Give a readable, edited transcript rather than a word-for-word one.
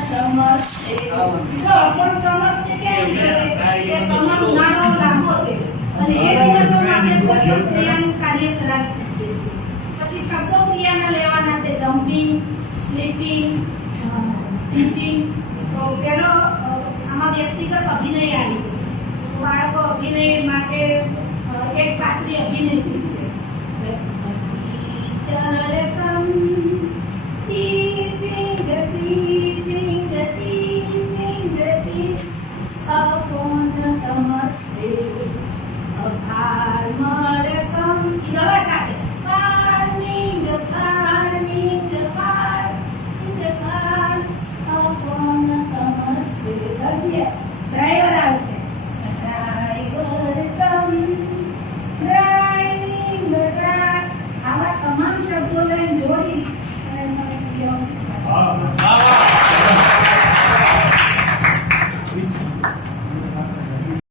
Summer અષાઢ summer કે summer ઉનાળો લાંબો છે અને એ દિવસોમાં આપણે પોષણ ક્રિયાનું કાર્ય કરાવી શકીએ છીએ. પછી શબ્દો ક્રિયાના લેવાના છે જમ્પિંગ, સ્લીપિંગ, ટીચિંગ. તો પેલો આમાં વ્યક્તિગત અભિનય આવી જશે. બાળકો અભિનય માટે એક પાત્રી અભિનય શીખશે. ચલ રે